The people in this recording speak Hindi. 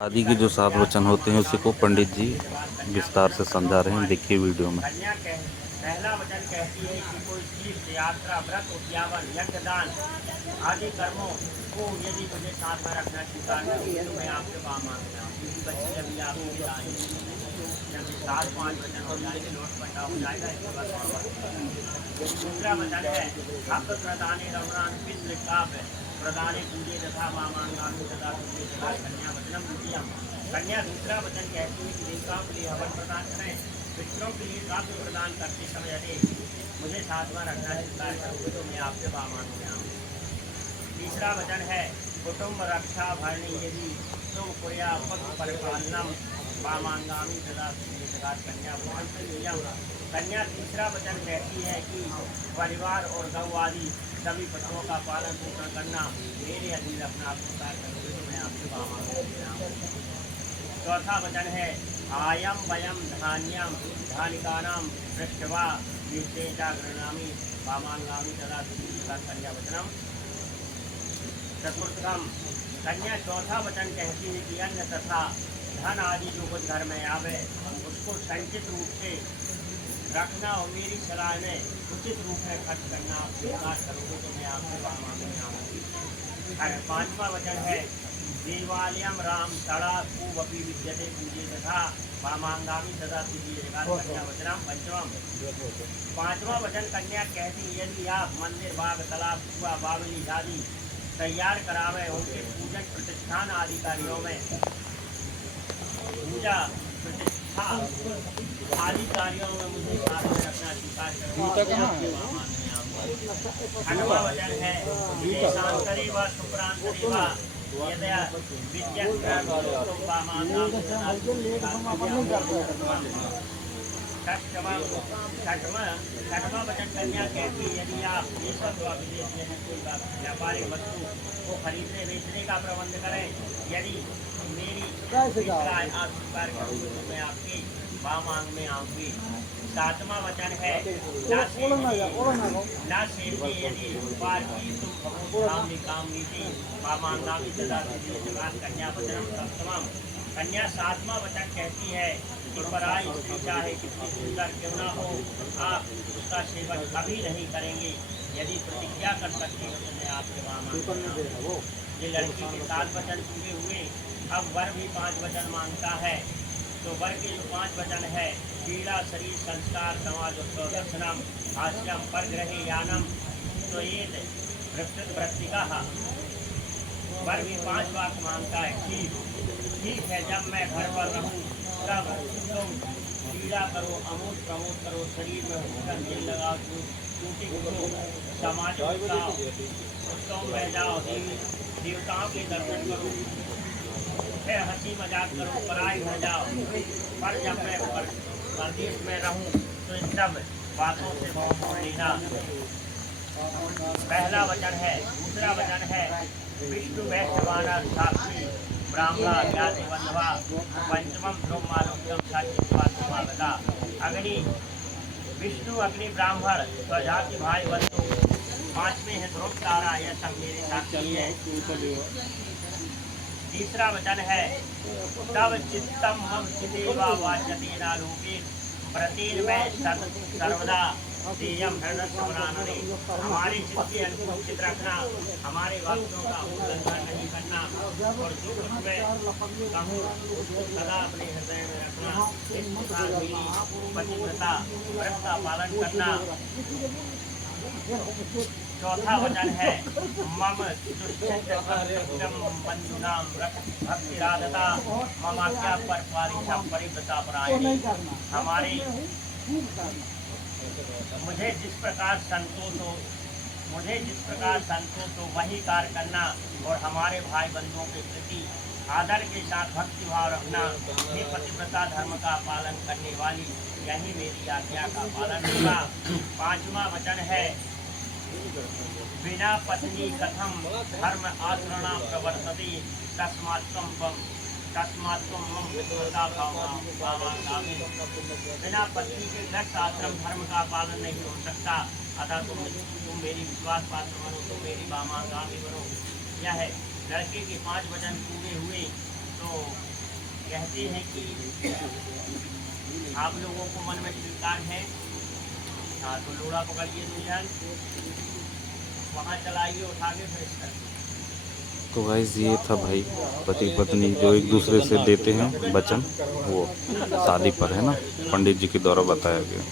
आदि के जो 7 वचन होते हैं उसी को पंडित जी विस्तार से समझा रहे हैं, देखिए वीडियो में। पहला वचन कहती है कि कोई तीर्थ यात्रा व्रत उद्यापन यज्ञ दान आदि कर्मों को यदि मुझे साथ में रखना स्वीकार करूँ तो मैं आपसे वहाँ मांगता हूँ, क्योंकि बच्चे अभी आपके बताएंगे जब 4-5 वचन हो जाएंगे नोट पट्टा हो जाएगा, इसके बाद वहाँ पर दूसरा वचन है हक प्रदाने रमणानुपित काव्य प्रदाने पूजे तथा मामांगानु तथा तुझे तथा कन्या वचनम द्वितीयम। कन्या दूसरा वचन कहती है कि देवताओं के लिए हवन प्रदान करें, पितरों के लिए काव्य प्रदान करते समय यदि मुझे साथ में रखना स्वीकार करोगे तो मैं आपसे वहाँ मांगता हूँ। तीसरा वचन है कुटुंब रक्षा भरणी यदि तुम कुरिया पद परिपालनम वामांगामी तथा कन्या वचन। कन्या तीसरा वचन कहती है कि परिवार और गौ आदि सभी पशुओं का पालन पोषण करना मेरे अधीन रखना आप स्वीकार करोगे तो मैं आपसे वहाँ मांगता हूँ। चौथा वचन है आयम वयम धान्यम धानिकानाम पृष्ठवा विशेषा गृणामी वामांगामी तथा कन्या वचनम। चतुर्थम कन्या चौथा वचन कहती है कि अन्न तथा धन आदि जो कुछ घर में आवे उसको संचित रूप से रखना और मेरी सलाह में उचित रूप में खर्च करना आप स्वीकार करोगे तो मैं आपसे वहाँ मांगने आऊँगी। पांचवा वचन है देवालयम राम तड़ा खूबी विद्यते पूजे तथा वामांगामी तथा तुझे कन्या वचनम। पंचवम पांचवा वचन कन्या कहती है यदि आप मंदिर बाग तालाब कुआ बावली आदि तैयार करावे उनके पूजन प्रतिष्ठान आदि कार्यों में पूजा प्रतिष्ठा आदि कार्यों में मुझे साथ में रखना स्वीकार करोगे। छठवां वचन है शांतरे व सुप्रांतरे व यदया विद्या छठवां वचन कन्या कहती है यदि आप देश अथवा विदेश में कोई व्यापारिक वस्तु को खरीदने बेचने का प्रबंध करें, यदि मेरी आप स्वीकार करोगे तो मैं आपकी वामांग में आऊँगी। सातवां वचन है न सेवती यदि पार्टी तुम काम नीति वामांगामी तथा कन्या वचन। सप्तमम कन्या सातवां वचन कहती है कि पराई स्त्री चाहे कितनी सुंदर क्यों ना हो आप उसका सेवन कभी नहीं करेंगे, यदि प्रतिज्ञा कर सकती हो तो मैं आपके वहाँ। ये लड़की के 7 वचन पूरे हुए, अब वर भी 5 वचन मांगता है। तो वर के जो 5 वचन है पीड़ा शरीर संस्कार समाज दर्शनम हास्यम परग्रहे यानम तो ये वृत्तिका वर भी 5 बात मांगता है। ठीक है, जब मैं घर पर रहूँ तब तुम पीड़ा करो अमोद प्रमोद करो शरीर में भूखन तेल लगाओ टूटी करो समाज उत्सव में जाओ देवताओं के दर्शन करो फिर हंसी मजाक करो पराई में जाओ। पर जब मैं प्रदेश में रहूं तो इन सब बातों से मुँह मोड़ लेना। पहला वचन है। दूसरा वचन है विष्णु वैश्वाना साक्षी ब्राह्मणा ज्ञाति बंधवा पंचमम ब्रह्मालोकम साक्षिवादा। अग्नि विष्णु अग्नि ब्राह्मण स्वजाति भाई बंधु 5वें है ध्रुव तारा, यह सब मेरे साक्षी है। तीसरा वचन है तब चित्तम मम चिदेवा वाचते नालोके प्रतीन में सर्वदा तेजम हृदय स्मराने। हमारे चित्त के अनुकूल चित रखना, हमारे वाक्यों का उल्लंघन नहीं करना और जो कुछ मैं कहूँ उसको सदा अपने हृदय में रखना। इस प्रकार मेरी पतिव्रता व्रत का पालन करना। चौथा वचन है मम बंधुनाम भक्तिराधता ममाख्या पर परिव्रता परायणी। हमारे मुझे जिस प्रकार संतोष हो वही कार्य करना और हमारे भाई बंधुओं के प्रति आदर के साथ भक्ति भाव रखना। ये पतिव्रता धर्म का पालन करने वाली यही मेरी आज्ञा का पालन होगा। 5वां वचन है बिना पत्नी कथम धर्म आचरणा प्रवर्तते तस्मात्म मम विद्वता बिना पत्नी के दृढ़ आश्रम धर्म का पालन नहीं हो सकता, अतः तुम मेरी विश्वास पात्र बनो, तुम मेरी वामांगामी बनो। यह है लड़के के 5 वचन पूरे हुए तो तो कहते हैं कि आप लोगों को मन में स्वीकार है। हाँ, तो लोड़ा पकड़िए दुल्हन, वहाँ चलाइए उठा के फिर इस तरफ। तो गाइस ये था भाई पति पत्नी जो एक दूसरे से देते हैं वचन, वो शादी पर है ना, पंडित जी के द्वारा बताया गया।